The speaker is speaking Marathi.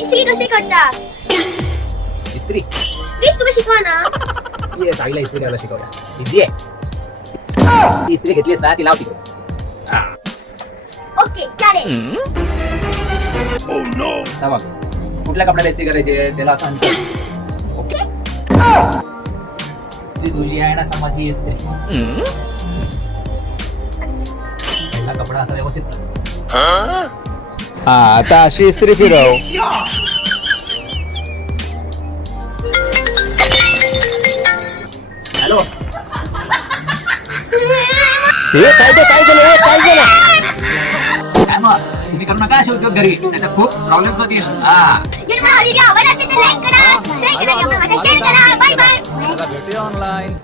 इस्त्री कशी करता? इस्त्री प्लीज तुम्ही शिकवा ना. ये ताईला इस्त्री करायला शिकवल्या. इझी आहे. ती इस्त्री घेतलीस ना ती लाव तिकडे. हा. ओके चालेल. आता बघ कुठल्या कपड्याला इस्त्री करायची त्याला सांग. ओके ती तुझी आहे ना समाजी इस्त्री. पहिला कपडा असा व्यवस्थित कर. आता अशी इस्त्री फिरव. हॅलो काय झालं काय मग तुम्ही करू नका असे उद्योग घरी त्याच्यात खूप प्रॉब्लेम्स होतील. हा जर मला व्हिडिओ आवडला असेल तर लाईक करा, सबस्क्राईब करा, माझ्या शेअर करा. Bye bye. भेटूया ऑनलाईन.